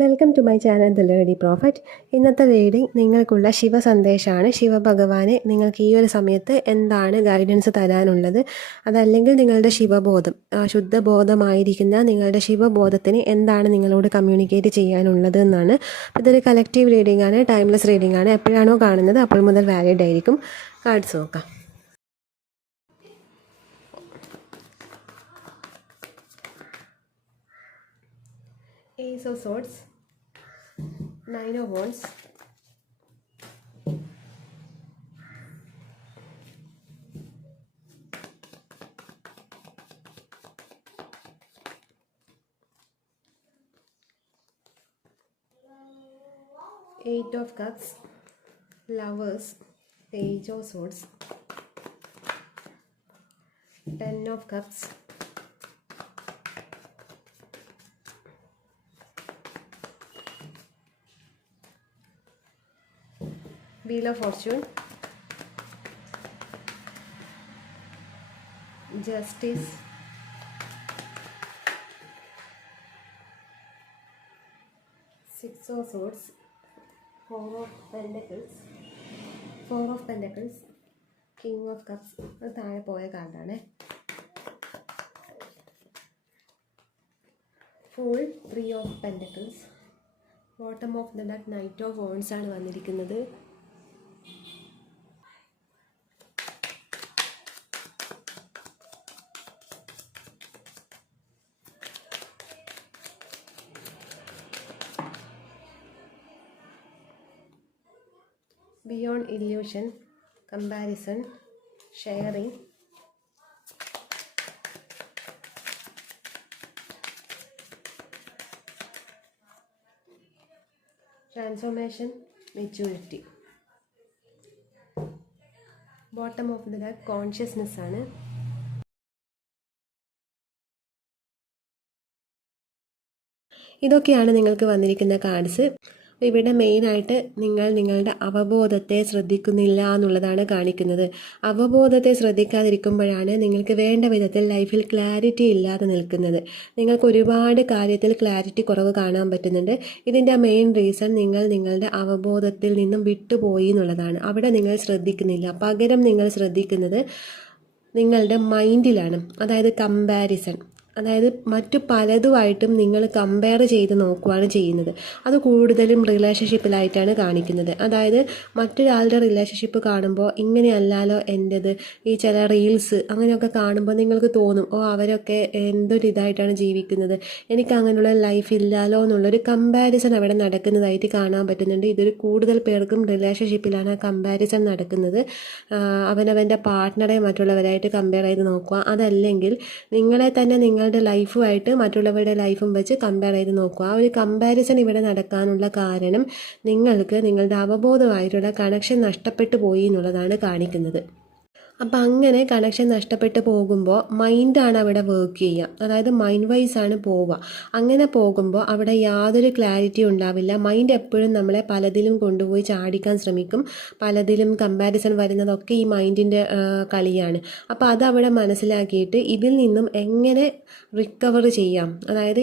Welcome to my channel the lady prophet. ഇന്നത്തെ reading നിങ്ങൾക്കുള്ള ശിവസന്ദേശമാണ്. ശിവഭഗവാനെ നിങ്ങൾക്ക് ഈ ഒരു സമയത്ത് എന്താണ് ഗൈഡൻസ് തരാനുള്ളത്, അതല്ലെങ്കിൽ നിങ്ങളുടെ ശിവബോധം, ശുദ്ധബോധമായിരിക്കുന്ന നിങ്ങളുടെ ശിവബോധത്തിന് എന്താണ് നിങ്ങളോട് കമ്മ്യൂണിക്കേറ്റ് ചെയ്യാനുള്ളത് എന്നാണ്. ഇതൊരു കളക്റ്റീവ് റീഡിംഗ് ആണ്, ടൈംലെസ് റീഡിംഗ് ആണ്. എപ്പോഴാണോ കാണുന്നത് അപ്പോൾ മുതൽ വാലിഡ് ആയിരിക്കും. കാർഡ്സ് നോക്കാം. Ace of Swords, Nine of Wands, Eight of Cups, Lovers, Page of Swords, Ten of Cups, Wheel of Fortune, Justice, Six of Swords, Four of Pentacles, King of Cups. അത് താഴെ പോയ കാർഡാണ്. Fool, Three of Pentacles, Bottom of the Deck, Knight of Wands ആണ് വന്നിരിക്കുന്നത്. Beyond illusion, comparison, sharing, transformation, maturity. Bottom of the deck, consciousness ആണ്. ഇതൊക്കെയാണ് നിങ്ങൾക്ക് വന്നിരിക്കുന്ന കാർഡ്സ്. ഇവിടെ മെയിനായിട്ട് നിങ്ങളുടെ അവബോധത്തെ ശ്രദ്ധിക്കുന്നില്ല എന്നുള്ളതാണ് കാണിക്കുന്നത്. അവബോധത്തെ ശ്രദ്ധിക്കാതിരിക്കുമ്പോഴാണ് നിങ്ങൾക്ക് വേണ്ട വിധത്തിൽ ലൈഫിൽ ക്ലാരിറ്റി ഇല്ലാതെ നിൽക്കുന്നത്. നിങ്ങൾക്ക് ഒരുപാട് കാര്യത്തിൽ ക്ലാരിറ്റി കുറവ് കാണാൻ പറ്റുന്നുണ്ട്. ഇതിൻ്റെ മെയിൻ റീസൺ നിങ്ങളുടെ അവബോധത്തിൽ നിന്നും വിട്ടുപോയി എന്നുള്ളതാണ്. അവിടെ നിങ്ങൾ ശ്രദ്ധിക്കുന്നില്ല. പകരം നിങ്ങൾ ശ്രദ്ധിക്കുന്നത് നിങ്ങളുടെ മൈൻഡിലാണ്. അതായത് കമ്പാരിസൺ, അതായത് മറ്റു പലതുമായിട്ടും നിങ്ങൾ കമ്പയർ ചെയ്ത് നോക്കുകയാണ് ചെയ്യുന്നത്. അത് കൂടുതലും റിലേഷൻഷിപ്പിലായിട്ടാണ് കാണിക്കുന്നത്. അതായത് മറ്റൊരാളുടെ റിലേഷൻഷിപ്പ് കാണുമ്പോൾ ഇങ്ങനെയല്ലാലോ എൻ്റേത്, ഈ ചില റീൽസ് അങ്ങനെയൊക്കെ കാണുമ്പോൾ നിങ്ങൾക്ക് തോന്നും, ഓ അവരൊക്കെ എന്തൊരിതായിട്ടാണ് ജീവിക്കുന്നത്, എനിക്ക് അങ്ങനെയുള്ള ലൈഫ് ഇല്ലല്ലോ എന്നുള്ളൊരു കമ്പാരിസൺ അവിടെ നടക്കുന്നതായിട്ട് കാണാൻ പറ്റുന്നുണ്ട്. ഇതൊരു കൂടുതൽ പേർക്കും റിലേഷൻഷിപ്പിലാണ് കമ്പാരിസൺ നടക്കുന്നത്. അവനവൻ്റെ പാർട്ട്ണറെ മറ്റുള്ളവരായിട്ട് കമ്പയർ ചെയ്ത് നോക്കുക. അതല്ലെങ്കിൽ നിങ്ങളെ തന്നെ നിങ്ങളുടെ ലൈഫുമായിട്ട് മറ്റുള്ളവരുടെ ലൈഫും വെച്ച് കമ്പയർ ചെയ്ത് നോക്കുക. ആ ഒരു കമ്പാരിസൺ ഇവിടെ നടക്കാനുള്ള കാരണം നിങ്ങൾക്ക് നിങ്ങളുടെ അവബോധമായിട്ടുള്ള കണക്ഷൻ നഷ്ടപ്പെട്ടു പോയി എന്നുള്ളതാണ് കാണിക്കുന്നത്. അപ്പം അങ്ങനെ കണക്ഷൻ നഷ്ടപ്പെട്ട് പോകുമ്പോൾ മൈൻഡാണ് അവിടെ വർക്ക് ചെയ്യുക. അതായത് മൈൻഡ് വൈസ് ആണ് പോവുക. അങ്ങനെ പോകുമ്പോൾ അവിടെ യാതൊരു ക്ലാരിറ്റി ഉണ്ടാവില്ല. മൈൻഡ് എപ്പോഴും നമ്മളെ പലതിലും കൊണ്ടുപോയി ചാടിക്കാൻ ശ്രമിക്കും. പലതിലും കമ്പാരിസൺ വരുന്നതൊക്കെ ഈ മൈൻഡിൻ്റെ കളിയാണ്. അപ്പോൾ അതവിടെ മനസ്സിലാക്കിയിട്ട് ഇതിൽ നിന്നും എങ്ങനെ റിക്കവർ ചെയ്യാം, അതായത്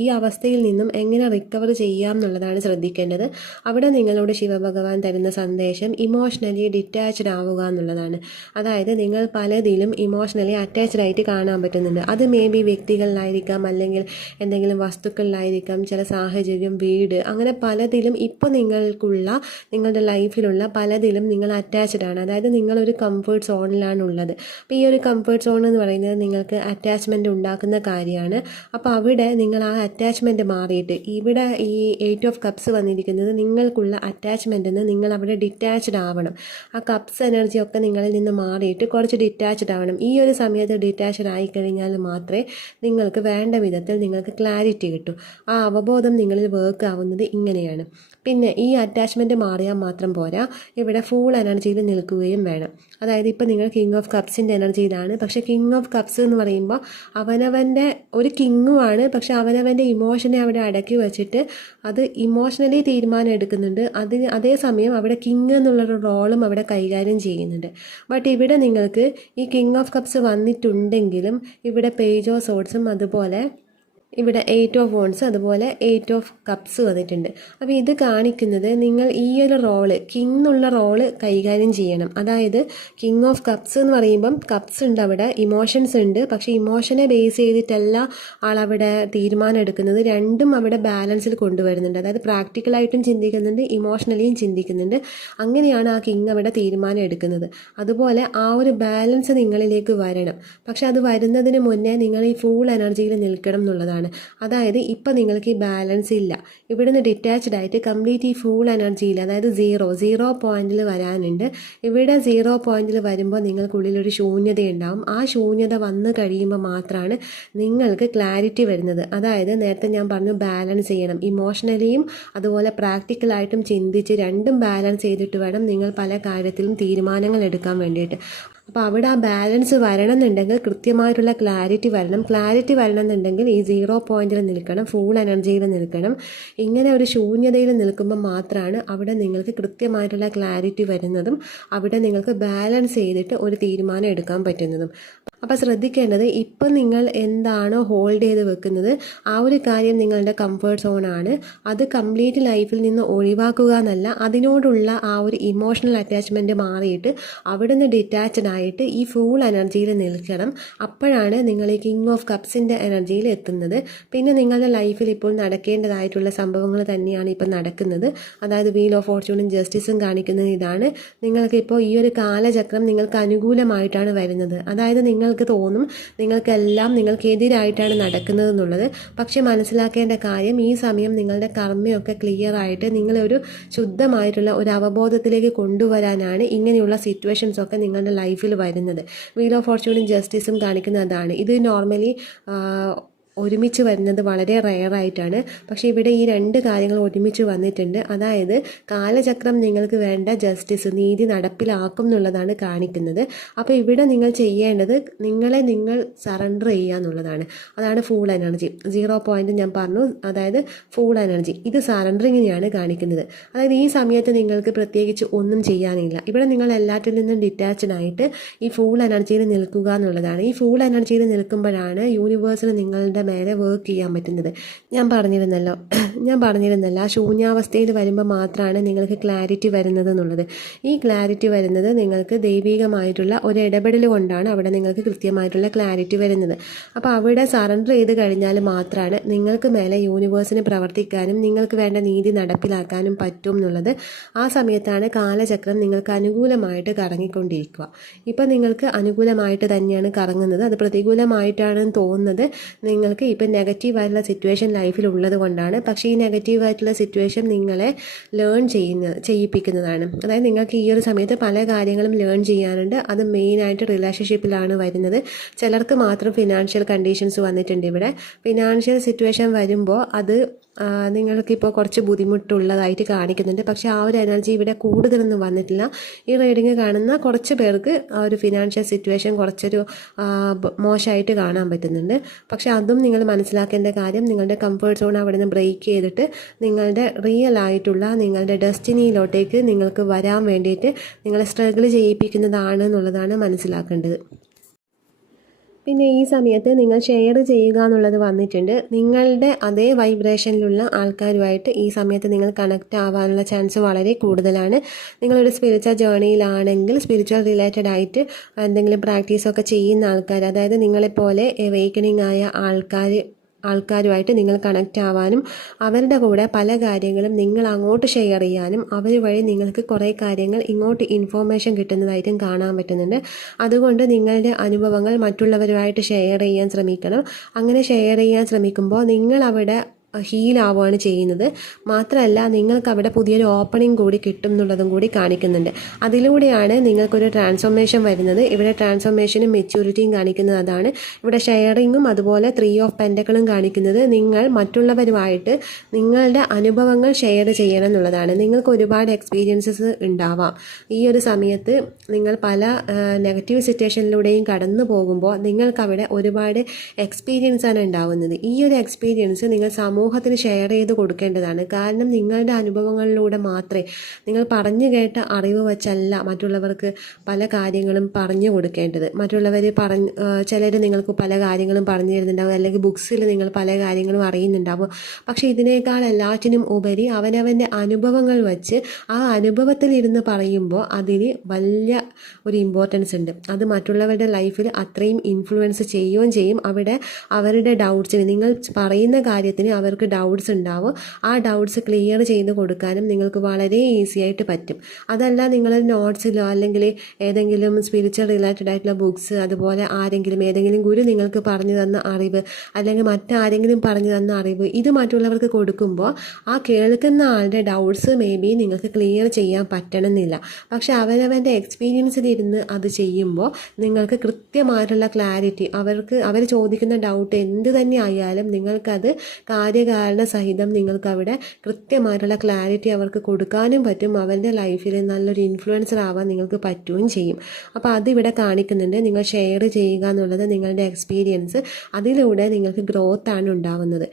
ഈ അവസ്ഥയിൽ നിന്നും എങ്ങനെ റിക്കവർ ചെയ്യാം എന്നുള്ളതാണ് ശ്രദ്ധിക്കേണ്ടത്. അവിടെ നിങ്ങളോട് ശിവഭഗവാൻ തരുന്ന സന്ദേശം ഇമോഷണലി ഡിറ്റാച്ച്ഡ് ആവുക എന്നുള്ളതാണ്. അതായത് നിങ്ങൾ പലതിലും ഇമോഷണലി അറ്റാച്ച്ഡ് ആയിട്ട് കാണാൻ പറ്റുന്നുണ്ട്. അത് മേ ബി വ്യക്തികളിലായിരിക്കാം, അല്ലെങ്കിൽ എന്തെങ്കിലും വസ്തുക്കളിലായിരിക്കാം, ചില സാഹചര്യം, വീട്, അങ്ങനെ പലതിലും ഇപ്പോൾ നിങ്ങളുടെ ലൈഫിലുള്ള പലതിലും നിങ്ങൾ അറ്റാച്ച്ഡ് ആണ്. അതായത് നിങ്ങളൊരു കംഫേർട്ട് സോണിലാണ് ഉള്ളത്. അപ്പോൾ ഈ ഒരു കംഫേർട്ട് സോൺ എന്ന് പറയുന്നത് നിങ്ങൾക്ക് അറ്റാച്ച്മെൻറ്റ് ഉണ്ടാക്കുന്ന കാര്യമാണ്. അപ്പോൾ അവിടെ നിങ്ങൾ ആ അറ്റാച്ച്മെൻറ്റ് മാറിയിട്ട്, ഇവിടെ ഈ 8 ഓഫ് കപ്സ് വന്നിരിക്കുന്നത് നിങ്ങൾക്കുള്ള അറ്റാച്ച്മെൻറ്റിൽ നിന്ന് നിങ്ങൾ അവിടെ ഡിറ്റാച്ച്ഡ് ആവണം. ആ കപ്സ് എനർജി ഒക്കെ നിങ്ങളിൽ നിന്ന് മാറിയിട്ട് കുറച്ച് ഡിറ്റാച്ച്ഡ് ആവണം. ഈ ഒരു സമയത്ത് ഡിറ്റാച്ച്ഡ് ആയിക്കഴിഞ്ഞാൽ മാത്രമേ നിങ്ങൾക്ക് വേണ്ട വിധത്തിൽ നിങ്ങൾക്ക് ക്ലാരിറ്റി കിട്ടൂ. ആ അവബോധം നിങ്ങളിൽ വർക്ക് ആവുന്നത് ഇങ്ങനെയാണ്. പിന്നെ ഈ അറ്റാച്ച്മെൻറ്റ് മാറിയാൽ മാത്രം പോരാ, ഇവിടെ ഫുൾ എനർജിയിൽ നിൽക്കുകയും വേണം. അതായത് ഇപ്പോൾ നിങ്ങൾ കിങ് ഓഫ് കപ്സിൻ്റെ എനർജിയിലാണ്. പക്ഷേ കിങ് ഓഫ് കപ്സ് എന്ന് പറയുമ്പോൾ അവനവൻ്റെ ഒരു കിങ്ങുമാണ്. പക്ഷെ അവനവൻ്റെ ഇമോഷനെ അവിടെ അടക്കി വെച്ചിട്ട് അത് ഇമോഷണലി തീരുമാനം എടുക്കുന്നുണ്ട്. അതേസമയം അവിടെ കിങ് എന്നുള്ളൊരു റോളും അവിടെ കൈകാര്യം ചെയ്യുന്നുണ്ട്. ബട്ട് ഇവിടെ നിങ്ങൾക്ക് ഈ കിങ് ഓഫ് കപ്സ് വന്നിട്ടുണ്ടെങ്കിലും ഇവിടെ പേജ് ഓഫ് സോർട്സും അതുപോലെ ഇവിടെ 8 ഓഫ് വോൺസ് അതുപോലെ 8 ഓഫ് കപ്സ് വന്നിട്ടുണ്ട്. അപ്പോൾ ഇത് കാണിക്കുന്നത് നിങ്ങൾ ഈ ഒരു റോള് കിങ് എന്നുള്ള റോള് കൈകാര്യം ചെയ്യണം. അതായത് കിങ് ഓഫ് കപ്സ് എന്ന് പറയുമ്പം കപ്സ് ഉണ്ട്, അവിടെ ഇമോഷൻസ് ഉണ്ട്. പക്ഷേ ഇമോഷനെ ബേസ് ചെയ്തിട്ടല്ല ആളവിടെ തീരുമാനം എടുക്കുന്നത്. രണ്ടും അവിടെ ബാലൻസിൽ കൊണ്ടുവരുന്നുണ്ട്. അതായത് പ്രാക്ടിക്കലായിട്ടും ചിന്തിക്കുന്നുണ്ട്, ഇമോഷണലിയും ചിന്തിക്കുന്നുണ്ട്. അങ്ങനെയാണ് ആ കിങ് അവിടെ തീരുമാനം എടുക്കുന്നത്. അതുപോലെ ആ ഒരു ബാലൻസ് നിങ്ങളിലേക്ക് വരണം. പക്ഷെ അത് വരുന്നതിന് മുന്നേ നിങ്ങൾ ഈ ഫുൾ എനർജിയിൽ നിൽക്കണം എന്നുള്ളതാണ്. അതായത് ഇപ്പം നിങ്ങൾക്ക് ഈ ബാലൻസ് ഇല്ല. ഇവിടുന്ന് ഡിറ്റാച്ച്ഡ് ആയിട്ട് കംപ്ലീറ്റ് ഈ ഫുൾ എനർജിയിൽ, അതായത് സീറോ പോയിന്റിൽ വരാനുണ്ട്. ഇവിടെ 0 പോയിന്റിൽ വരുമ്പോൾ നിങ്ങൾക്കുള്ളിൽ ഒരു ശൂന്യത ഉണ്ടാവും. ആ ശൂന്യത വന്നു കഴിയുമ്പോൾ മാത്രമാണ് നിങ്ങൾക്ക് ക്ലാരിറ്റി വരുന്നത്. അതായത് നേരത്തെ ഞാൻ പറഞ്ഞു ബാലൻസ് ചെയ്യണം. ഇമോഷണലിയും അതുപോലെ പ്രാക്ടിക്കലായിട്ടും ചിന്തിച്ച് രണ്ടും ബാലൻസ് ചെയ്തിട്ട് വേണം നിങ്ങൾ പല കാര്യത്തിലും തീരുമാനങ്ങൾ എടുക്കാൻ വേണ്ടിയിട്ട്. അപ്പോൾ അവിടെ ആ ബാലൻസ് വരണമെന്നുണ്ടെങ്കിൽ കൃത്യമായിട്ടുള്ള ക്ലാരിറ്റി വരണം. ക്ലാരിറ്റി വരണമെന്നുണ്ടെങ്കിൽ ഈ 0 പോയിന്റിൽ നിൽക്കണം, ഫുൾ എനർജിയിൽ നിൽക്കണം. ഇങ്ങനെ ഒരു ശൂന്യതയിൽ നിൽക്കുമ്പോൾ മാത്രമാണ് അവിടെ നിങ്ങൾക്ക് കൃത്യമായിട്ടുള്ള ക്ലാരിറ്റി വരുന്നതും അവിടെ നിങ്ങൾക്ക് ബാലൻസ് ചെയ്തിട്ട് ഒരു തീരുമാനം എടുക്കാൻ പറ്റുന്നതും. അപ്പോൾ ശ്രദ്ധിക്കേണ്ടത്, ഇപ്പം നിങ്ങൾ എന്താണോ ഹോൾഡ് ചെയ്ത് വെക്കുന്നത് ആ ഒരു കാര്യം നിങ്ങളുടെ കംഫേർട്ട് സോണാണ്. അത് കംപ്ലീറ്റ് ലൈഫിൽ നിന്ന് ഒഴിവാക്കുക എന്നല്ല, അതിനോടുള്ള ആ ഒരു ഇമോഷണൽ അറ്റാച്ച്മെൻറ്റ് മാറിയിട്ട് അവിടുന്ന് ഡിറ്റാച്ച്ഡ് ആയിട്ട് ഈ ഫുൾ എനർജിയിൽ നിൽക്കണം. അപ്പോഴാണ് നിങ്ങൾ ഈ കിങ് ഓഫ് കപ്സിൻ്റെ എനർജിയിൽ എത്തുന്നത്. പിന്നെ നിങ്ങളുടെ ലൈഫിൽ ഇപ്പോൾ നടക്കേണ്ടതായിട്ടുള്ള സംഭവങ്ങൾ തന്നെയാണ് ഇപ്പം നടക്കുന്നത്. അതായത് വീൽ ഓഫ് ഫോർച്യൂണും ജസ്റ്റിസും കാണിക്കുന്നത് ഇതാണ്. നിങ്ങൾക്കിപ്പോൾ ഈ ഒരു കാലചക്രം നിങ്ങൾക്ക് അനുകൂലമായിട്ടാണ് വരുന്നത്. അതായത് നിങ്ങൾക്ക് തോന്നും നിങ്ങൾക്കെല്ലാം നിങ്ങൾക്കെതിരായിട്ടാണ് നടക്കുന്നത് എന്നുള്ളത്. പക്ഷെ മനസ്സിലാക്കേണ്ട കാര്യം, ഈ സമയം നിങ്ങളുടെ കർമ്മയൊക്കെ ക്ലിയർ ആയിട്ട് നിങ്ങളൊരു ശുദ്ധമായിട്ടുള്ള ഒരു അവബോധത്തിലേക്ക് കൊണ്ടുവരാനാണ് ഇങ്ങനെയുള്ള സിറ്റുവേഷൻസ് ഒക്കെ നിങ്ങളുടെ ലൈഫിൽ വരുന്നത്. വീൽ ഓഫ് ഫോർച്യൂണും ജസ്റ്റിസും കാണിക്കുന്നതാണ്. ഇത് നോർമലി ഒരുമിച്ച് വരുന്നത് വളരെ റെയറായിട്ടാണ്. പക്ഷേ ഇവിടെ ഈ രണ്ട് കാര്യങ്ങൾ ഒരുമിച്ച് വന്നിട്ടുണ്ട്. അതായത് കാലചക്രം നിങ്ങൾക്ക് വേണ്ട ജസ്റ്റിസ്, നീതി നടപ്പിലാക്കും എന്നുള്ളതാണ് കാണിക്കുന്നത്. അപ്പോൾ ഇവിടെ നിങ്ങൾ ചെയ്യേണ്ടത് നിങ്ങൾ സറണ്ടർ ചെയ്യുക എന്നുള്ളതാണ്. അതാണ് ഫുൾ എനർജി. 0 പോയിന്റ് ഞാൻ പറഞ്ഞു, അതായത് ഫുൾ എനർജി. ഇത് സറണ്ടറിങ്ങിനെയാണ് കാണിക്കുന്നത്. അതായത് ഈ സമയത്ത് നിങ്ങൾക്ക് പ്രത്യേകിച്ച് ഒന്നും ചെയ്യാനില്ല. ഇവിടെ നിങ്ങൾ എല്ലാറ്റിൽ നിന്നും ഡിറ്റാച്ച്ഡ് ആയിട്ട് ഈ ഫുൾ എനർജിയിൽ നിൽക്കുക എന്നുള്ളതാണ്. ഈ ഫുൾ എനർജിയിൽ നിൽക്കുമ്പോഴാണ് യൂണിവേഴ്സിന് നിങ്ങളുടെ മേലെ വർക്ക് ചെയ്യാൻ പറ്റുന്നത്. ഞാൻ പറഞ്ഞിരുന്നല്ല ശൂന്യാവസ്ഥയിൽ വരുമ്പോൾ മാത്രമാണ് നിങ്ങൾക്ക് ക്ലാരിറ്റി വരുന്നത് എന്നുള്ളത്. ഈ ക്ലാരിറ്റി വരുന്നത് നിങ്ങൾക്ക് ദൈവികമായിട്ടുള്ള ഒരു ഇടപെടൽ കൊണ്ടാണ് അവിടെ നിങ്ങൾക്ക് കൃത്യമായിട്ടുള്ള ക്ലാരിറ്റി വരുന്നത്. അപ്പോൾ അവിടെ സറണ്ടർ ചെയ്ത് കഴിഞ്ഞാൽ മാത്രമാണ് നിങ്ങൾക്ക് മേലെ യൂണിവേഴ്സിന് പ്രവർത്തിക്കാനും നിങ്ങൾക്ക് വേണ്ട നീതി നടപ്പിലാക്കാനും പറ്റും എന്നുള്ളത്. ആ സമയത്താണ് കാലചക്രം നിങ്ങൾക്ക് അനുകൂലമായിട്ട് കറങ്ങിക്കൊണ്ടിരിക്കുക. ഇപ്പം നിങ്ങൾക്ക് അനുകൂലമായിട്ട് തന്നെയാണ് കറങ്ങുന്നത്. അത് പ്രതികൂലമായിട്ടാണെന്ന് തോന്നുന്നത് നിങ്ങൾക്ക് ഇപ്പം നെഗറ്റീവായിട്ടുള്ള സിറ്റുവേഷൻ ലൈഫിൽ ഉള്ളത് കൊണ്ടാണ്. പക്ഷേ ഈ നെഗറ്റീവായിട്ടുള്ള സിറ്റുവേഷൻ നിങ്ങളെ ചെയ്യിപ്പിക്കുന്നതാണ്. അതായത് നിങ്ങൾക്ക് ഈ ഒരു സമയത്ത് പല കാര്യങ്ങളും ലേൺ ചെയ്യാനുണ്ട്. അത് മെയിനായിട്ട് റിലേഷൻഷിപ്പിലാണ് വരുന്നത്. ചിലർക്ക് മാത്രം ഫിനാൻഷ്യൽ കണ്ടീഷൻസ് വന്നിട്ടുണ്ട്. ഇവിടെ ഫിനാൻഷ്യൽ സിറ്റുവേഷൻ വരുമ്പോൾ അത് നിങ്ങൾക്കിപ്പോൾ കുറച്ച് ബുദ്ധിമുട്ടുള്ളതായിട്ട് കാണിക്കുന്നുണ്ട്. പക്ഷേ ആ ഒരു എനർജി ഇവിടെ കൂടുതലൊന്നും വന്നിട്ടില്ല. ഈ റീഡിങ് കാണുന്ന കുറച്ച് പേർക്ക് ആ ഒരു ഫിനാൻഷ്യൽ സിറ്റുവേഷൻ കുറച്ചൊരു മോശമായിട്ട് കാണാൻ പറ്റുന്നുണ്ട്. പക്ഷേ അതും നിങ്ങൾ മനസ്സിലാക്കേണ്ട കാര്യം, നിങ്ങളുടെ കംഫേർട്ട് സോൺ അവിടെ നിന്ന് ബ്രേക്ക് ചെയ്തിട്ട് നിങ്ങളുടെ റിയൽ ആയിട്ടുള്ള നിങ്ങളുടെ ഡെസ്റ്റിനിയിലോട്ടേക്ക് നിങ്ങൾക്ക് വരാൻ വേണ്ടിയിട്ട് നിങ്ങളെ സ്ട്രഗിൾ ചെയ്യിപ്പിക്കുന്നതാണ് എന്നുള്ളതാണ് മനസ്സിലാക്കേണ്ടത്. പിന്നെ ഈ സമയത്ത് നിങ്ങൾ ഷെയർ ചെയ്യുക എന്നുള്ളത് വന്നിട്ടുണ്ട്. നിങ്ങളുടെ അതേ വൈബ്രേഷനിലുള്ള ആൾക്കാരുമായിട്ട് ഈ സമയത്ത് നിങ്ങൾ കണക്റ്റ് ആവാനുള്ള ചാൻസ് വളരെ കൂടുതലാണ്. നിങ്ങളൊരു സ്പിരിച്വൽ ജേർണിയിലാണെങ്കിൽ സ്പിരിച്വൽ റിലേറ്റഡ് ആയിട്ട് എന്തെങ്കിലും പ്രാക്ടീസൊക്കെ ചെയ്യുന്ന ആൾക്കാർ, അതായത് നിങ്ങളെപ്പോലെ എവേക്കണിങ് ആയ ആൾക്കാരുമായിട്ട് നിങ്ങൾ കണക്റ്റ് ആവാനും അവരുടെ കൂടെ പല കാര്യങ്ങളും നിങ്ങൾ അങ്ങോട്ട് ഷെയർ ചെയ്യാനും അവർ വഴി നിങ്ങൾക്ക് കുറേ കാര്യങ്ങൾ ഇങ്ങോട്ട് ഇൻഫോർമേഷൻ കിട്ടുന്നതായിട്ടും കാണാൻ പറ്റുന്നുണ്ട്. അതുകൊണ്ട് നിങ്ങളുടെ അനുഭവങ്ങൾ മറ്റുള്ളവരുമായിട്ട് ഷെയർ ചെയ്യാൻ ശ്രമിക്കണം. അങ്ങനെ ഷെയർ ചെയ്യാൻ ശ്രമിക്കുമ്പോൾ നിങ്ങൾ അവിടെ ഹീലാവുകയാണ് ചെയ്യുന്നത്. മാത്രമല്ല നിങ്ങൾക്ക് അവിടെ പുതിയൊരു ഓപ്പണിംഗ് കൂടി കിട്ടും എന്നുള്ളതും കൂടി കാണിക്കുന്നുണ്ട്. അതിലൂടെയാണ് നിങ്ങൾക്കൊരു ട്രാൻസ്ഫോർമേഷൻ വരുന്നത്. ഇവിടെ ട്രാൻസ്ഫോർമേഷനും മെച്യൂരിറ്റിയും കാണിക്കുന്നത് അതാണ്. ഇവിടെ ഷെയറിങ്ങും അതുപോലെ 3 ഓഫ് പെൻറ്റക്കിളും കാണിക്കുന്നത് നിങ്ങൾ മറ്റുള്ളവരുമായിട്ട് നിങ്ങളുടെ അനുഭവങ്ങൾ ഷെയർ ചെയ്യണം എന്നുള്ളതാണ്. നിങ്ങൾക്ക് ഒരുപാട് എക്സ്പീരിയൻസസ് ഉണ്ടാവാം. ഈ ഒരു സമയത്ത് നിങ്ങൾ പല നെഗറ്റീവ് സിറ്റുവേഷനിലൂടെയും കടന്നു പോകുമ്പോൾ നിങ്ങൾക്കവിടെ ഒരുപാട് എക്സ്പീരിയൻസാണ് ഉണ്ടാവുന്നത്. ഈ ഒരു എക്സ്പീരിയൻസ് നിങ്ങൾ സമൂഹത്തിൽ സമൂഹത്തിന് ഷെയർ ചെയ്ത് കൊടുക്കേണ്ടതാണ്. കാരണം നിങ്ങളുടെ അനുഭവങ്ങളിലൂടെ മാത്രമേ, നിങ്ങൾ പറഞ്ഞു കേട്ട അറിവ് വച്ചല്ല മറ്റുള്ളവർക്ക് പല കാര്യങ്ങളും പറഞ്ഞു കൊടുക്കേണ്ടത്. മറ്റുള്ളവർ ചിലർ നിങ്ങൾക്ക് പല കാര്യങ്ങളും പറഞ്ഞു തരുന്നുണ്ടാവും, അല്ലെങ്കിൽ ബുക്സിൽ നിങ്ങൾ പല കാര്യങ്ങളും അറിയുന്നുണ്ടാവും. പക്ഷേ ഇതിനേക്കാൾ എല്ലാറ്റിനും ഉപരി അവനവൻ്റെ അനുഭവങ്ങൾ വച്ച് ആ അനുഭവത്തിലിരുന്ന് പറയുമ്പോൾ അതിന് വലിയ ഒരു ഇമ്പോർട്ടൻസ് ഉണ്ട്. അത് മറ്റുള്ളവരുടെ ലൈഫിൽ അത്രയും ഇൻഫ്ലുവൻസ് ചെയ്യുകയും ചെയ്യും. അവരുടെ ഡൗട്ട്സിന്, നിങ്ങൾ പറയുന്ന കാര്യത്തിന് അവർക്ക് ഡൗട്ട്സ് ഉണ്ടാവും, ആ ഡൗട്ട്സ് ക്ലിയർ ചെയ്ത് കൊടുക്കാനും നിങ്ങൾക്ക് വളരെ ഈസി ആയിട്ട് പറ്റും. അതല്ല നിങ്ങൾ നോട്ട്സിലോ അല്ലെങ്കിൽ ഏതെങ്കിലും സ്പിരിച്വൽ റിലേറ്റഡ് ആയിട്ടുള്ള ബുക്സ്, അതുപോലെ ഏതെങ്കിലും ഗുരു നിങ്ങൾക്ക് പറഞ്ഞു തന്ന അറിവ് അല്ലെങ്കിൽ മറ്റാരെങ്കിലും പറഞ്ഞു തന്ന അറിവ്, ഇത് മറ്റുള്ളവർക്ക് കൊടുക്കുമ്പോൾ ആ കേൾക്കുന്ന ആളുടെ ഡൗട്ട്സ് മേ ബി നിങ്ങൾക്ക് ക്ലിയർ ചെയ്യാൻ പറ്റണമെന്നില്ല. പക്ഷെ അവരവൻ്റെ എക്സ്പീരിയൻസിലിരുന്ന് അത് ചെയ്യുമ്പോൾ നിങ്ങൾക്ക് കൃത്യമായിട്ടുള്ള ക്ലാരിറ്റി, അവർ ചോദിക്കുന്ന ഡൗട്ട് എന്ത് തന്നെ ആയാലും നിങ്ങൾക്കത് കാര്യകാരണ സഹിതം നിങ്ങൾക്കവിടെ കൃത്യമായിട്ടുള്ള ക്ലാരിറ്റി അവർക്ക് കൊടുക്കാനും പറ്റും. അവരുടെ ലൈഫിൽ നല്ലൊരു ഇൻഫ്ലുവൻസർ ആവാൻ നിങ്ങൾക്ക് പറ്റുകയും ചെയ്യും. അപ്പോൾ അതിവിടെ കാണിക്കുന്നുണ്ട്. നിങ്ങൾ ഷെയർ ചെയ്യുക എന്നുള്ളത് നിങ്ങളുടെ എക്സ്പീരിയൻസ്, അതിലൂടെ നിങ്ങൾക്ക് ഗ്രോത്ത് ആണ് ഉണ്ടാവുന്നത്.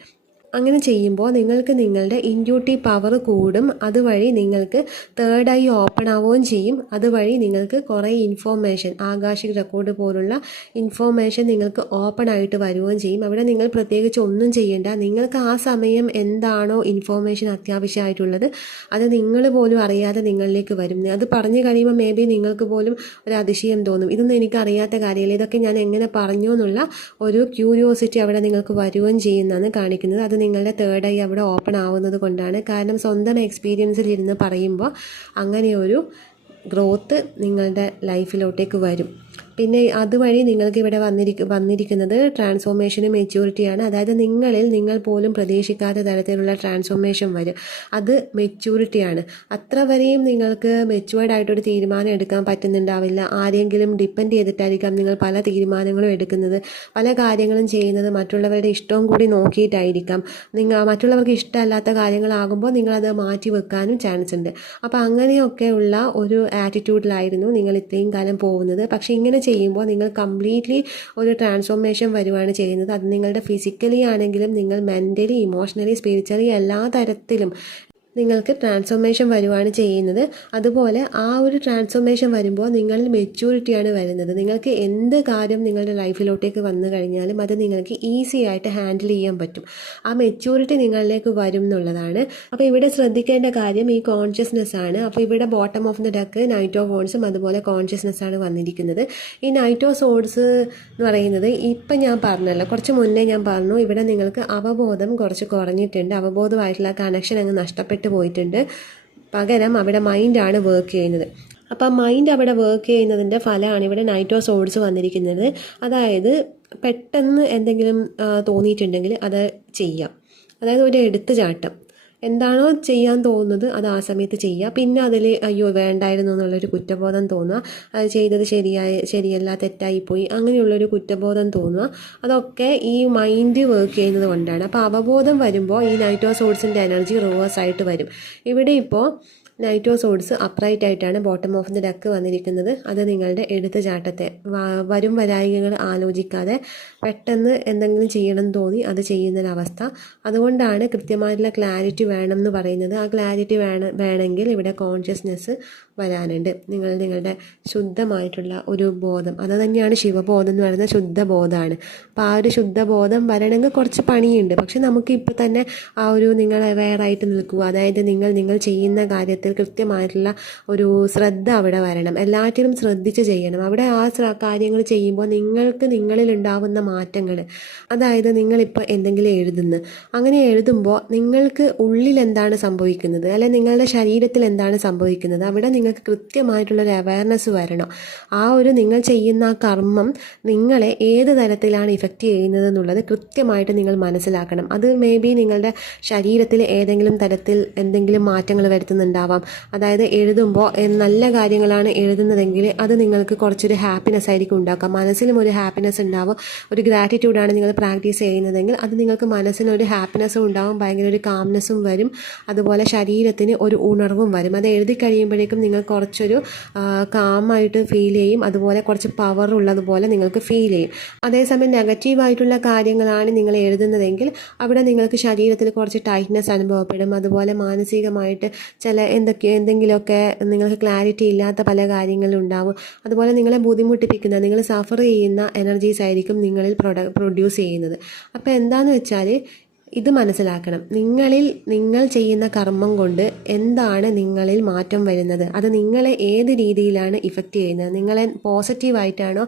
അങ്ങനെ ചെയ്യുമ്പോൾ നിങ്ങൾക്ക് നിങ്ങളുടെ ഇൻറ്റ്യൂട്ടീവ് പവർ കൂടും. അതുവഴി നിങ്ങൾക്ക് തേർഡ് ഐ ഓപ്പൺ ആവുകയും ചെയ്യും. അതുവഴി നിങ്ങൾക്ക് കുറേ ഇൻഫോർമേഷൻ, ആകാശിക് റെക്കോർഡ് പോലുള്ള ഇൻഫോർമേഷൻ നിങ്ങൾക്ക് ഓപ്പൺ ആയിട്ട് വരികയും ചെയ്യും. അവിടെ നിങ്ങൾ പ്രത്യേകിച്ച് ഒന്നും ചെയ്യേണ്ട. നിങ്ങൾക്ക് ആ സമയം എന്താണോ ഇൻഫോർമേഷൻ അത്യാവശ്യമായിട്ടുള്ളത് അത് നിങ്ങൾ പോലും അറിയാതെ നിങ്ങളിലേക്ക് വരും. അത് പറഞ്ഞു കഴിയുമ്പോൾ മേ ബി നിങ്ങൾക്ക് പോലും ഒരു അതിശയം തോന്നും, ഇതൊന്നും എനിക്ക് അറിയാത്ത കാര്യമില്ല, ഇതൊക്കെ ഞാൻ എങ്ങനെ പറഞ്ഞു എന്നുള്ള ഒരു ക്യൂരിയോസിറ്റി അവിടെ നിങ്ങൾക്ക് വരികയും ചെയ്യുന്നതാണ് കാണിക്കുന്നത്. അത് നിങ്ങളുടെ തേർഡ് ഐ അവിടെ ഓപ്പൺ ആവുന്നത് കൊണ്ടാണ്. കാരണം സ്വന്തം എക്സ്പീരിയൻസിൽ ഇരുന്ന് പറയുമ്പോൾ അങ്ങനെ ഒരു ഗ്രോത്ത് നിങ്ങളുടെ ലൈഫിലോട്ടേക്ക് വരും. പിന്നെ അതുവഴി നിങ്ങൾക്ക് ഇവിടെ വന്നിരിക്കുന്നത് ട്രാൻസ്ഫോർമേഷനും മെച്യൂരിറ്റിയാണ്. അതായത് നിങ്ങൾ പോലും പ്രതീക്ഷിക്കാത്ത തരത്തിലുള്ള ട്രാൻസ്ഫോർമേഷൻ വരും. അത് മെച്യൂരിറ്റിയാണ്. അത്ര വരെയും നിങ്ങൾക്ക് മെച്യൂർഡ് ആയിട്ടൊരു തീരുമാനം എടുക്കാൻ പറ്റുന്നുണ്ടാവില്ല. ആരെങ്കിലും ഡിപ്പെൻഡ് ചെയ്തിട്ടായിരിക്കാം നിങ്ങൾ പല തീരുമാനങ്ങളും എടുക്കുന്നത്. പല കാര്യങ്ങളും ചെയ്യുന്നത് മറ്റുള്ളവരുടെ ഇഷ്ടവും കൂടി നോക്കിയിട്ടായിരിക്കാം. മറ്റുള്ളവർക്ക് ഇഷ്ടമല്ലാത്ത കാര്യങ്ങളാകുമ്പോൾ നിങ്ങളത് മാറ്റി വെക്കാനും ചാൻസ് ഉണ്ട്. അപ്പോൾ അങ്ങനെയൊക്കെയുള്ള ഒരു ആറ്റിറ്റ്യൂഡിലായിരുന്നു നിങ്ങൾ ഇത്രയും കാലം പോകുന്നത്. പക്ഷേ ഇങ്ങനെ ചെയ്യുമ്പോൾ നിങ്ങൾ കംപ്ലീറ്റ്ലി ഒരു ട്രാൻസ്ഫോർമേഷൻ വരുവാണ് ചെയ്യുന്നത്. അത് നിങ്ങളുടെ ഫിസിക്കലി ആണെങ്കിലും നിങ്ങൾ മെൻ്റലി, ഇമോഷണലി, സ്പിരിച്വലി എല്ലാ തരത്തിലും നിങ്ങൾക്ക് ട്രാൻസ്ഫോർമേഷൻ വരുവാണ് ചെയ്യുന്നത്. അതുപോലെ ആ ഒരു ട്രാൻസ്ഫോർമേഷൻ വരുമ്പോൾ നിങ്ങളിൽ മെച്യൂരിറ്റിയാണ് വരുന്നത്. നിങ്ങൾക്ക് എന്ത് കാര്യം നിങ്ങളുടെ ലൈഫിലോട്ടേക്ക് വന്നു കഴിഞ്ഞാലും അത് നിങ്ങൾക്ക് ഈസി ആയിട്ട് ഹാൻഡിൽ ചെയ്യാൻ പറ്റും. ആ മെച്യൂരിറ്റി നിങ്ങളിലേക്ക് വരും എന്നുള്ളതാണ്. അപ്പോൾ ഇവിടെ ശ്രദ്ധിക്കേണ്ട കാര്യം ഈ കോൺഷ്യസ്നെസ് ആണ്. അപ്പോൾ ഇവിടെ bottom of the dark night of വോൺസും അതുപോലെ കോൺഷ്യസ്നെസ് ആണ് വന്നിരിക്കുന്നത്. ഈ നൈറ്റ് ഓഫ് സോഡ്സ് എന്ന് പറയുന്നത് ഇപ്പം ഞാൻ പറഞ്ഞല്ലോ, കുറച്ച് മുന്നേ ഞാൻ പറഞ്ഞു, ഇവിടെ നിങ്ങൾക്ക് അവബോധം കുറച്ച് കുറഞ്ഞിട്ടുണ്ട്. അവബോധമായിട്ടുള്ള കണക്ഷൻ അങ്ങ് നഷ്ടപ്പെട്ടു പോയിട്ടുണ്ട്. പകരം അവിടെ മൈൻഡാണ് വർക്ക് ചെയ്യുന്നത്. അപ്പോൾ മൈൻഡ് അവിടെ വർക്ക് ചെയ്യുന്നതിൻ്റെ ഫലമാണ് ഇവിടെ നൈറ്റ് ഓഫ് സോഡ്സ് വന്നിരിക്കുന്നത്. അതായത് പെട്ടെന്ന് എന്തെങ്കിലും തോന്നിയിട്ടുണ്ടെങ്കിൽ അത് ചെയ്യാം. അതായത് ഒരു എടുത്തുചാട്ടം, എന്താണോ ചെയ്യാൻ തോന്നുന്നത് അത് ആ സമയത്ത് ചെയ്യുക. പിന്നെ അതിൽ അയ്യോ വേണ്ടായിരുന്നു എന്നുള്ളൊരു കുറ്റബോധം തോന്നുക, അത് ചെയ്തത് ശരിയല്ല, തെറ്റായിപ്പോയി, അങ്ങനെയുള്ളൊരു കുറ്റബോധം തോന്നുക. അതൊക്കെ ഈ മൈൻഡ് വർക്ക് ചെയ്യുന്നത് കൊണ്ടാണ്. അപ്പോൾ അവബോധം വരുമ്പോൾ ഈ നൈറ്റ് ഓഫ് സോഡ്സിൻ്റെ എനർജി റിവേഴ്സ് ആയിട്ട് വരും. ഇവിടെ ഇപ്പോൾ നൈറ്റ് ഓഫ് സോഡ്സ് അപ്രൈറ്റ് ആയിട്ടാണ് ബോട്ടം ഓഫ് ദി ഡക്ക് വന്നിരിക്കുന്നത്. അത് നിങ്ങളുടെ എടുത്തുചാട്ടത്തെ, വരും വരായികകൾ ആലോചിക്കാതെ പെട്ടെന്ന് എന്തെങ്കിലും ചെയ്യണം തോന്നി അത് ചെയ്യുന്നൊരവസ്ഥ. അതുകൊണ്ടാണ് കൃത്യമായിട്ടുള്ള ക്ലാരിറ്റി വേണം എന്ന് പറയുന്നത്. ആ ക്ലാരിറ്റി വേണമെങ്കിൽ ഇവിടെ കോൺഷ്യസ്നെസ് വരാനുണ്ട്. നിങ്ങളുടെ ശുദ്ധമായിട്ടുള്ള ഒരു ബോധം, അത് തന്നെയാണ് ശിവബോധം എന്ന് പറയുന്നത്. ശുദ്ധബോധമാണ്. അപ്പോൾ ആ ഒരു ശുദ്ധബോധം വരണമെങ്കിൽ കുറച്ച് പണിയുണ്ട്. പക്ഷെ നമുക്ക് ഇപ്പോൾ തന്നെ ആ ഒരു നിങ്ങൾ അവെയറായിട്ട് നിൽക്കുക, അതായത് നിങ്ങൾ ചെയ്യുന്ന കാര്യത്തിൽ കൃത്യമായിട്ടുള്ള ഒരു ശ്രദ്ധ അവിടെ വരണം. എല്ലാറ്റിലും ശ്രദ്ധിച്ച് ചെയ്യണം. അവിടെ ആ കാര്യങ്ങൾ ചെയ്യുമ്പോൾ നിങ്ങളിൽ ഉണ്ടാവുന്ന മാറ്റങ്ങൾ, അതായത് നിങ്ങളിപ്പോൾ എന്തെങ്കിലും എഴുതുന്നു, അങ്ങനെ എഴുതുമ്പോൾ നിങ്ങൾക്ക് ഉള്ളിൽ എന്താണ് സംഭവിക്കുന്നത്, അല്ലെങ്കിൽ നിങ്ങളുടെ ശരീരത്തിൽ എന്താണ് സംഭവിക്കുന്നത്, അവിടെ നിങ്ങൾക്ക് കൃത്യമായിട്ടുള്ളൊരു അവയർനെസ് വരണം. ആ ഒരു നിങ്ങൾ ചെയ്യുന്ന ആ കർമ്മം നിങ്ങളെ ഏത് തരത്തിലാണ് ഇഫക്റ്റ് ചെയ്യുന്നത് എന്നുള്ളത് കൃത്യമായിട്ട് നിങ്ങൾ മനസ്സിലാക്കണം. അത് മേ ബി നിങ്ങളുടെ ശരീരത്തിൽ ഏതെങ്കിലും തരത്തിൽ എന്തെങ്കിലും മാറ്റങ്ങൾ വരുത്തുന്നുണ്ടാവാം. അതായത് എഴുതുമ്പോൾ നല്ല കാര്യങ്ങളാണ് എഴുതുന്നതെങ്കിൽ അത് നിങ്ങൾക്ക് കുറച്ചൊരു ഹാപ്പിനെസ് ആയിരിക്കും ഉണ്ടാക്കുക. മനസ്സിലും ഒരു ഹാപ്പിനെസ് ഉണ്ടാവും. ഒരു ഗ്രാറ്റിറ്റ്യൂഡാണ് നിങ്ങൾ പ്രാക്ടീസ് ചെയ്യുന്നതെങ്കിൽ അത് നിങ്ങൾക്ക് മനസ്സിനൊരു ഹാപ്പിനെസ്സും ഉണ്ടാവും, ഭയങ്കര ഒരു കാംനെസ്സും വരും, അതുപോലെ ശരീരത്തിന് ഒരു ഉണർവും വരും. അത് എഴുതി കഴിയുമ്പോഴേക്കും നിങ്ങൾ കുറച്ചൊരു കാമായിട്ട് ഫീൽ ചെയ്യും, അതുപോലെ കുറച്ച് പവർ ഉള്ളതുപോലെ നിങ്ങൾക്ക് ഫീൽ ചെയ്യും. അതേസമയം നെഗറ്റീവായിട്ടുള്ള കാര്യങ്ങളാണ് നിങ്ങൾ എഴുതുന്നതെങ്കിൽ അവിടെ നിങ്ങൾക്ക് ശരീരത്തിൽ കുറച്ച് ടൈറ്റ്നെസ് അനുഭവപ്പെടും, അതുപോലെ മാനസികമായിട്ട് എന്തെങ്കിലുമൊക്കെ നിങ്ങൾക്ക് ക്ലാരിറ്റി ഇല്ലാത്ത പല കാര്യങ്ങളും ഉണ്ടാവും. അതുപോലെ നിങ്ങളെ ബുദ്ധിമുട്ടിപ്പിക്കുന്ന, നിങ്ങൾ സഫർ ചെയ്യുന്ന എനർജീസ് ആയിരിക്കും നിങ്ങളിൽ പ്രൊഡ്യൂസ് ചെയ്യുന്നത്. അപ്പോൾ എന്താണെന്ന് വെച്ചാൽ ഇത് മനസ്സിലാക്കണം, നിങ്ങൾ ചെയ്യുന്ന കർമ്മം കൊണ്ട് എന്താണ് നിങ്ങളിൽ മാറ്റം വരുന്നത്, അത് നിങ്ങളെ ഏത് രീതിയിലാണ് ഇഫക്റ്റ് ചെയ്യുന്നത്, നിങ്ങളെ പോസിറ്റീവായിട്ടാണോ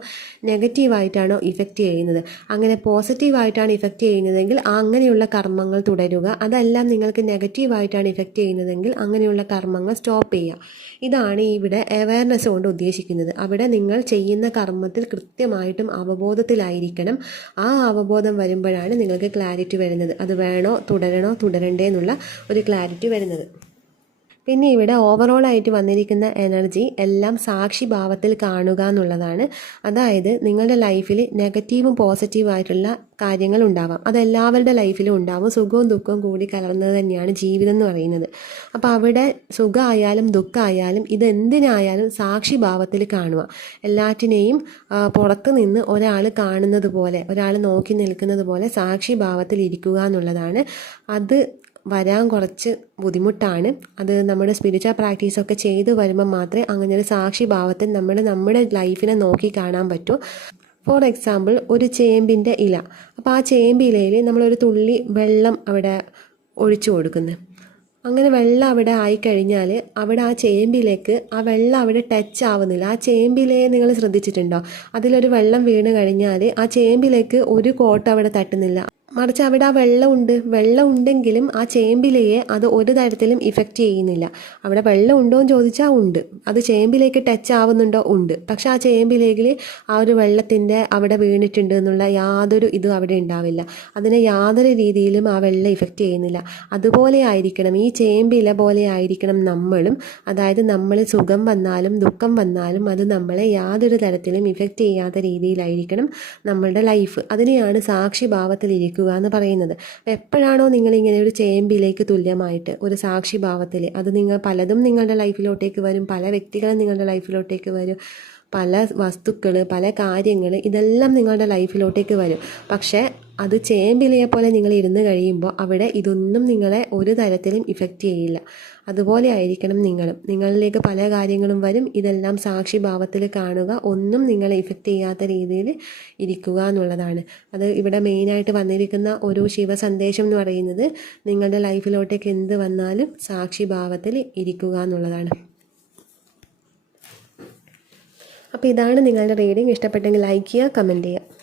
നെഗറ്റീവായിട്ടാണോ ഇഫക്റ്റ് ചെയ്യുന്നത്. അങ്ങനെ പോസിറ്റീവായിട്ടാണ് ഇഫക്റ്റ് ചെയ്യുന്നതെങ്കിൽ അങ്ങനെയുള്ള കർമ്മങ്ങൾ തുടരുക, അതെല്ലാം നിങ്ങൾക്ക് നെഗറ്റീവായിട്ടാണ് ഇഫക്റ്റ് ചെയ്യുന്നതെങ്കിൽ അങ്ങനെയുള്ള കർമ്മങ്ങൾ സ്റ്റോപ്പ് ചെയ്യുക. ഇതാണ് ഇവിടെ അവയർനെസ് കൊണ്ട് ഉദ്ദേശിക്കുന്നത്. അവിടെ നിങ്ങൾ ചെയ്യുന്ന കർമ്മത്തിൽ കൃത്യമായിട്ടും അവബോധത്തിലായിരിക്കണം. ആ അവബോധം വരുമ്പോഴാണ് നിങ്ങൾക്ക് ക്ലാരിറ്റി വരുന്നത്, അത് വേണോ തുടരണ്ടേ എന്നുള്ള ഒരു ക്ലാരിറ്റി വരുന്നത്. പിന്നെ ഇവിടെ ഓവറോളായിട്ട് വന്നിരിക്കുന്ന എനർജി എല്ലാം സാക്ഷി ഭാവത്തിൽ കാണുക എന്നുള്ളതാണ്. അതായത് നിങ്ങളുടെ ലൈഫിൽ നെഗറ്റീവും പോസിറ്റീവായിട്ടുള്ള കാര്യങ്ങൾ ഉണ്ടാവാം, അതെല്ലാവരുടെ ലൈഫിലും ഉണ്ടാവും. സുഖവും ദുഃഖവും കൂടി കലർന്നത് തന്നെയാണ് ജീവിതം എന്ന് പറയുന്നത്. അപ്പോൾ അവിടെ സുഖമായാലും ദുഃഖമായാലും ഇതെന്തിനായാലും സാക്ഷി ഭാവത്തിൽ കാണുക. എല്ലാറ്റിനെയും പുറത്ത് നിന്ന് ഒരാൾ കാണുന്നത് പോലെ, ഒരാൾ നോക്കി നിൽക്കുന്നത് പോലെ സാക്ഷി ഭാവത്തിൽ ഇരിക്കുക എന്നുള്ളതാണ്. അത് വരാൻ കുറച്ച് ബുദ്ധിമുട്ടാണ്. അത് നമ്മുടെ സ്പിരിച്വൽ പ്രാക്ടീസൊക്കെ ചെയ്ത് വരുമ്പോൾ മാത്രമേ അങ്ങനെ ഒരു സാക്ഷി ഭാവത്തിൽ നമ്മുടെ ലൈഫിനെ നോക്കി കാണാൻ പറ്റൂ. ഫോർ എക്സാമ്പിൾ, ഒരു ചേമ്പിൻ്റെ ഇല, അപ്പോൾ ആ ചേമ്പിലയിൽ നമ്മളൊരു തുള്ളി വെള്ളം അവിടെ ഒഴിച്ചു കൊടുക്കുന്നു. അങ്ങനെ വെള്ളം അവിടെ ആയിക്കഴിഞ്ഞാൽ അവിടെ ആ ചേമ്പിലേക്ക് ആ വെള്ളം അവിടെ ടച്ച് ആവുന്നില്ല. ആ ചേമ്പിലയെ നിങ്ങൾ ശ്രദ്ധിച്ചിട്ടുണ്ടോ? അതിലൊരു വെള്ളം വീണ് കഴിഞ്ഞാൽ ആ ചേമ്പിലേക്ക് ഒരു കോട്ട അവിടെ തട്ടുന്നില്ല, മറിച്ച് അവിടെ ആ വെള്ളം ഉണ്ടെങ്കിലും ആ ചേമ്പിലയെ അത് ഒരു തരത്തിലും ഇഫക്റ്റ് ചെയ്യുന്നില്ല. അവിടെ വെള്ളം ഉണ്ടോ എന്ന് ചോദിച്ചാൽ ഉണ്ട്, അത് ചേമ്പിലേക്ക് ടച്ച് ആവുന്നുണ്ടോ ഉണ്ട്, പക്ഷെ ആ ചേമ്പിലേക്ക് ആ ഒരു വെള്ളത്തിൻ്റെ അവിടെ വീണിട്ടുണ്ട് എന്നുള്ള യാതൊരു ഇതും അവിടെ ഉണ്ടാവില്ല, അതിനെ യാതൊരു രീതിയിലും ആ വെള്ളം ഇഫക്റ്റ് ചെയ്യുന്നില്ല. അതുപോലെ ആയിരിക്കണം, ഈ ചേമ്പില പോലെ ആയിരിക്കണം നമ്മളും. അതായത് നമ്മൾ സുഖം വന്നാലും ദുഃഖം വന്നാലും അത് നമ്മളെ യാതൊരു തരത്തിലും ഇഫക്റ്റ് ചെയ്യാത്ത രീതിയിലായിരിക്കണം നമ്മളുടെ ലൈഫ്. അതിനെയാണ് സാക്ഷി ഭാവത്തിലിരിക്കുക എന്ന് പറയുന്നത്. എപ്പോഴാണോ നിങ്ങളിങ്ങനെ ഒരു ചേമ്പിലേക്ക് തുല്യമായിട്ട് ഒരു സാക്ഷി ഭാവത്തിൽ, അത് പലതും നിങ്ങളുടെ ലൈഫിലോട്ടേക്ക് വരും, പല വ്യക്തികളും നിങ്ങളുടെ ലൈഫിലോട്ടേക്ക് വരും, പല വസ്തുക്കൾ, പല കാര്യങ്ങൾ, ഇതെല്ലാം നിങ്ങളുടെ ലൈഫിലോട്ടേക്ക് വരും. പക്ഷേ അത് ചേമ്പിലയെ പോലെ നിങ്ങൾ ഇരുന്ന് കഴിയുമ്പോൾ അവിടെ ഇതൊന്നും നിങ്ങളെ ഒരു തരത്തിലും ഇഫക്റ്റ് ചെയ്യില്ല. അതുപോലെ ആയിരിക്കണം നിങ്ങളിലേക്ക് പല കാര്യങ്ങളും വരും, ഇതെല്ലാം സാക്ഷി ഭാവത്തിൽ കാണുക, ഒന്നും നിങ്ങളെ ഇഫക്റ്റ് ചെയ്യാത്ത രീതിയിൽ ഇരിക്കുക എന്നുള്ളതാണ്. അത് ഇവിടെ മെയിനായിട്ട് വന്നിരിക്കുന്ന ഒരു ശിവ സന്ദേശം എന്ന് പറയുന്നത് നിങ്ങളുടെ ലൈഫിലോട്ടേക്ക് എന്ത് വന്നാലും സാക്ഷി ഭാവത്തിൽ ഇരിക്കുക എന്നുള്ളതാണ്. അപ്പോൾ ഇതാണ് നിങ്ങളുടെ റീഡിങ്. ഇഷ്ടപ്പെട്ടെങ്കിൽ ലൈക്ക് ചെയ്യുക, കമൻറ്റ് ചെയ്യുക.